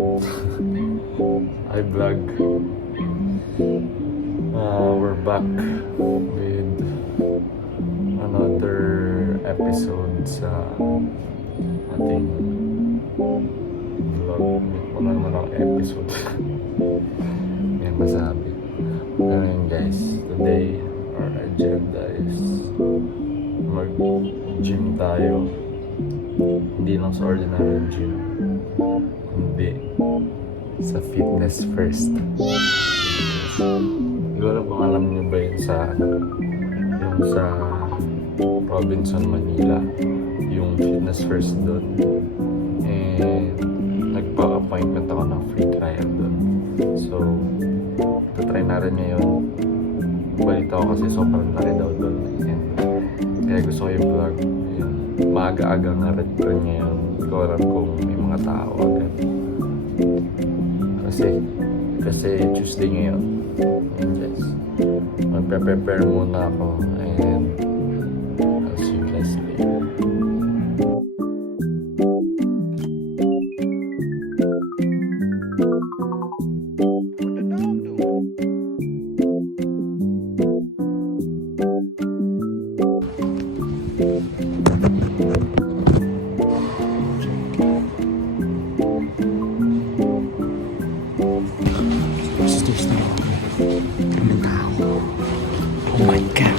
I vlog. We're back with another episode sa ating vlog. Wala naman ako episode. May masabi. Pero yun guys, today our agenda is mag-gym tayo. Hindi lang sa ordinary gym, kundi sa Fitness First. Hindi ko alam kung alam niyo ba yun yung sa Robinson, Manila, yung Fitness First doon. And nagpa-appointment ako ng free trial doon. So, try na rin ngayon. Balita ko kasi sobrang laki daw doon. And kaya gusto ko yung vlog. Yun. Maaga-aga nga rin ngayon. Hindi ko alam kung may mga tao agad. Kasi Tuesday ngayon. And guys, magpe-prepare muna ako. And I'll see you guys later. Oh my God.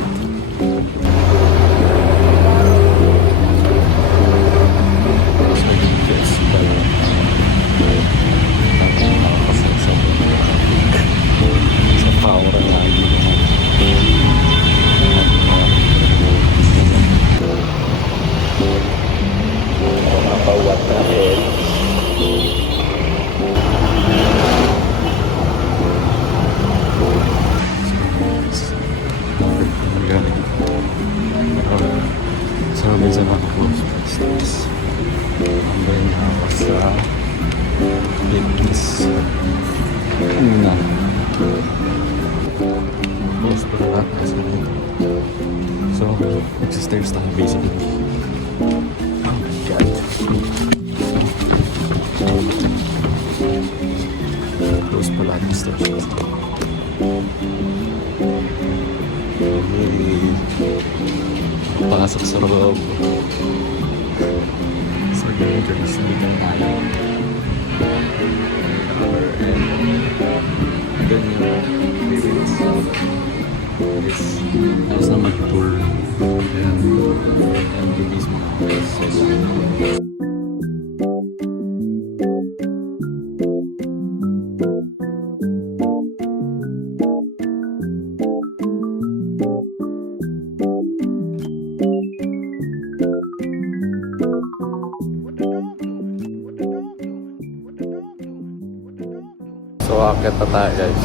Sa power lagi napawat natin. So, minsan ako close stairs. And then, ako sa fitness. Una. Close pa lahat kasi dito. So, nagsistairs tayo basically. Oh my God. Close pa lahat ng stairs. Pasok sa loob. So ganyan guys, dito tayo. And then yung favorites is ayos na mag-tour. And release mo guys. So, akit na tayo guys.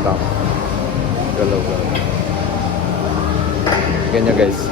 Tap. Galaw-galaw. Ganyan guys.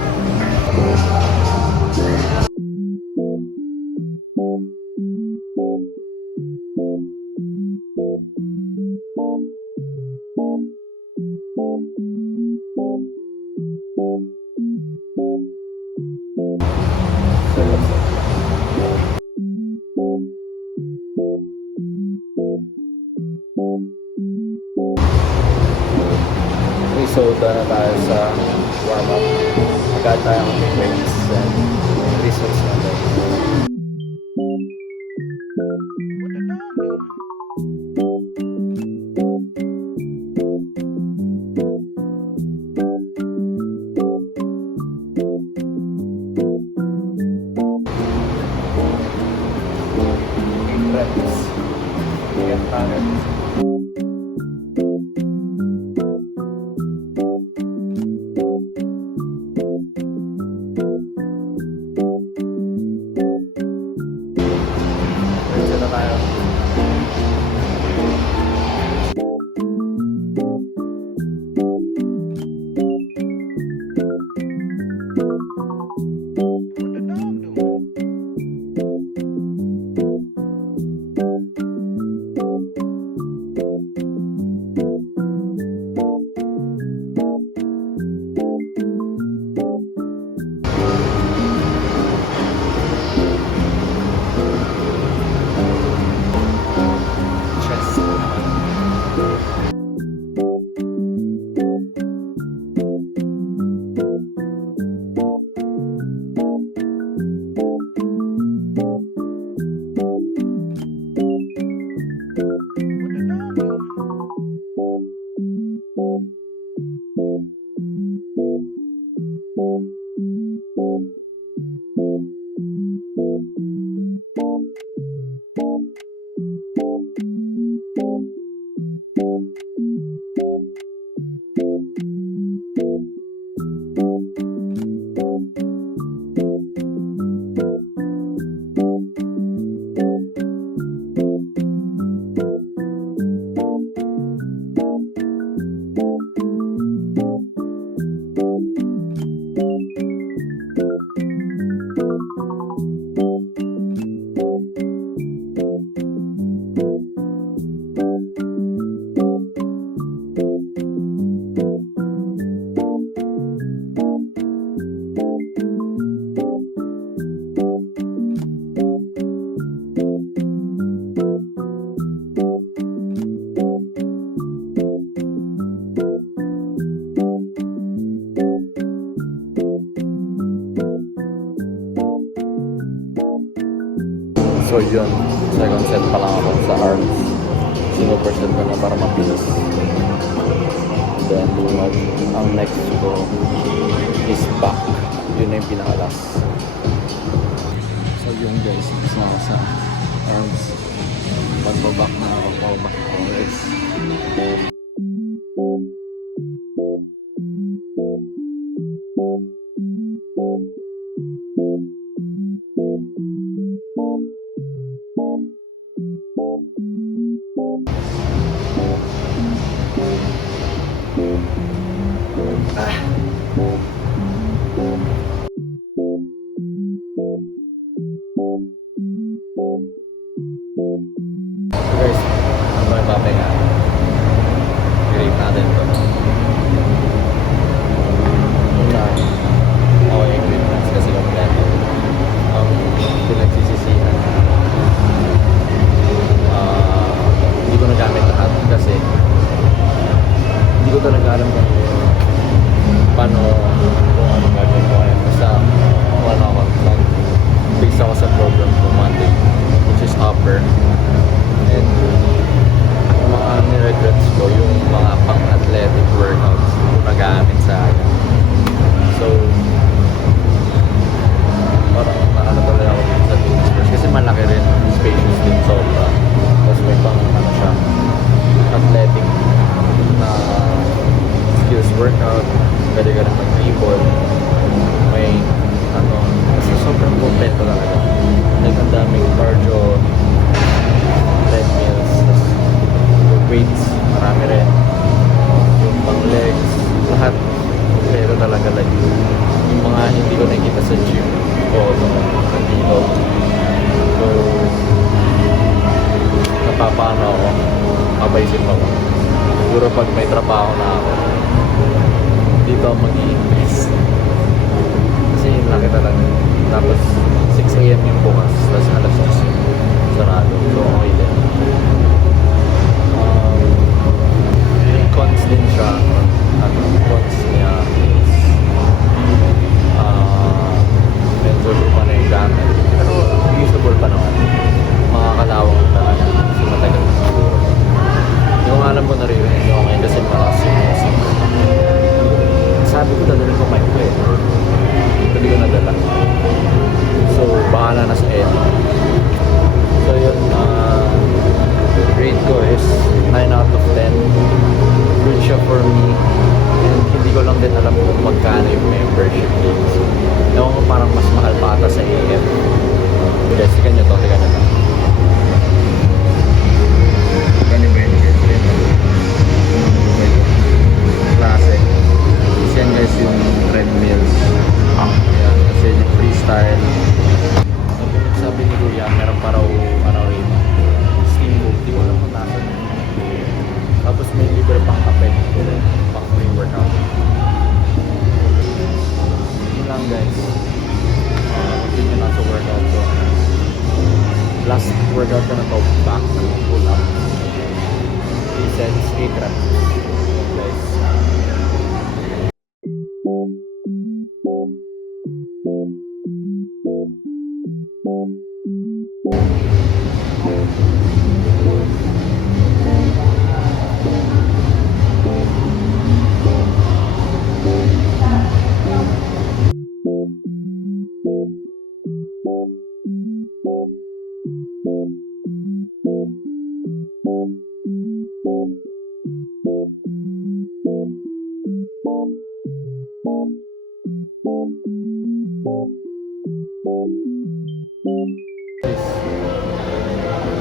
Soda na tayo sa warm-up. Agad tayo ng weights and results natin. Reps. Get tired. So yun, second set pa lang ako sa arms. Sinuperset ko na para mabilis. Then, ang next ko is back. Yun na yung pinaka-last. So yun guys, tapos na ako sa arms. Magbaback na ako, back na ako guys. Guys, ano ba yung papahinga? Grade natin ito. Una, okay yung equipments kasi kompleto. Ang pinagsisisihan hindi ko nagamit lahat kasi hindi ko talaga alam kung paano kung anong gagawin ko ngayon. Basta wala ako base ako sa program ko Monday, which is upper. And yung mga niregrets ko, yung mga pang-athletic workouts kung nagamit sa akin. So, parang nakano talaga ako sa fitness first kasi malaki rin, spacious din sobra. Tapos may pang ano siya, athletic na skills workout, pwede ka rin mag-dribble, may ano, kasi sobrang kompleto talaga. Like ang daming cardio, treadmills, weights, marami rin. Yung pang legs, lahat kompleto talaga. Like yung mga hindi ko nakikita sa gym o nandito. So, napapaano ako, mapaisip ako. Siguro pag may trabaho na ako, dito ako mag-i-invest. Kasi yung laki talaga. Tapos 6 AM yung bukas, tapos alas 10 yung sarado. So okay din. May cons din siya. Cons niya is medyo luma na yung gamit. Pero usable pa naman. Makakalawang talaga. Kasi matagal na siguro. Hindi ko alam kung naririnig nyo ngayon kasi malakas yung music. Sabi ko dadalhin ko mic ko eh. Hindi ko nadala. So, bahala na sa edit. So, yun, grade ko is 9 out of 10. Good siya for me. And hindi ko lang din alam kung magkano yung membership fees. Ewan ko parang mas mahal pa ata sa AM. Guys, tigan nyo to. Tigan nyo to. Tigan nyo ba yun? Klase. Yan guys yung treadmills. Yan, kasi yung freestyle. Sabi ni Kuya, meron pa raw ano rin, steamboat. Di ko alam kung nasan. Tapos may libre pang kape. Pang pre-workout. Yun lang guys. Continue na sa workout ko. Last workout ko na to, back pull up. 3 sets, 8 reps. Guys.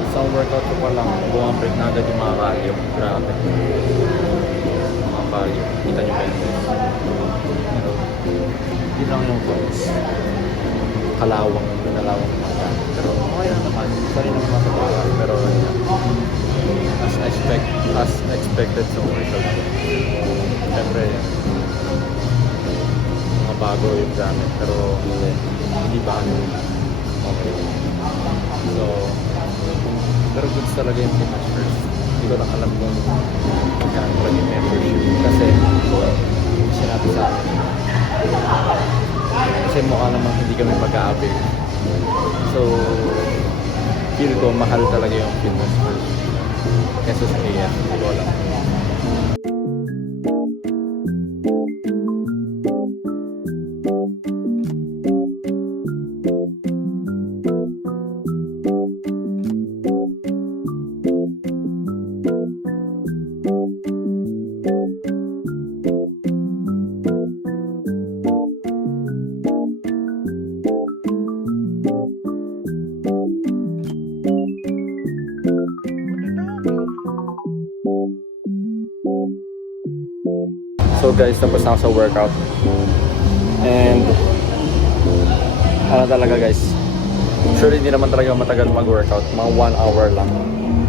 Isang workout ko pa lang, bumabreak na agad yung mga cardio. Grabe. Mga cardio. Kita nyo ba yun? Pero, yun lang yung points. Kalawang yung mga gamit. Pero okay lang naman. Sorry naman nasa bahay. Pero as expected sa result ko. Siyempre, mga bago yung gamit. Pero hindi bago. Okay. So, pero goods talaga yung fitness first. Hindi ko lang alam kung magkano talaga yung membership. Kasi, sinabi sa akin. Kasi mukha namang hindi kami mag-a-avail. So, feel ko mahal talaga yung fitness first. Kesa sa KM, hindi ko alam. So guys, tapos na ako sa workout. And ano talaga guys, surely hindi naman talaga matagal mag-workout, mga 1 hour lang.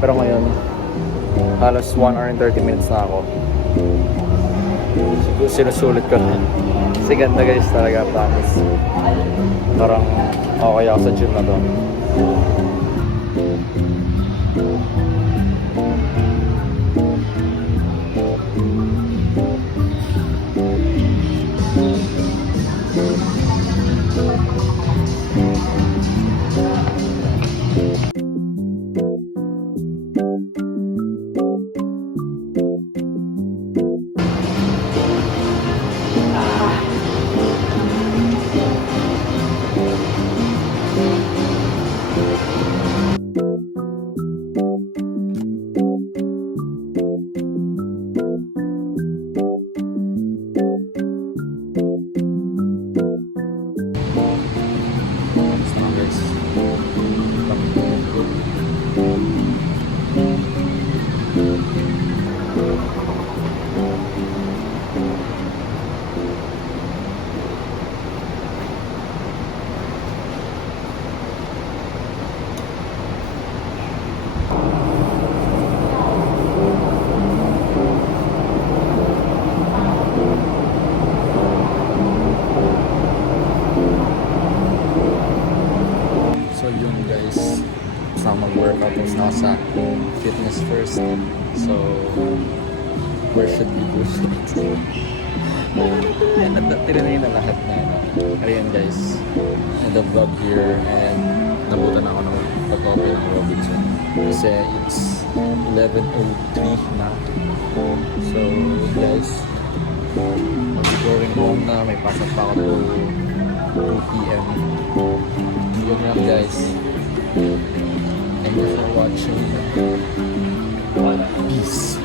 Pero ngayon, halos 1 hour and 30 minutes na ako. Sinusulit ko na. Kasi ganda guys talaga, promise. Parang okay ako sa gym na to. So yun guys, sa mag-workout tapos na ako sa fitness first. So where should we go? And tinanay na lahat na ano. Ayan guys, end the vlog here and nabutan ako ng pag-open ng Robinson. Kasi it's 11:03 na. So guys, I'll be going home na. May pasok pa ako to 2 p.m. Yun lang guys. Thank you for watching. Peace.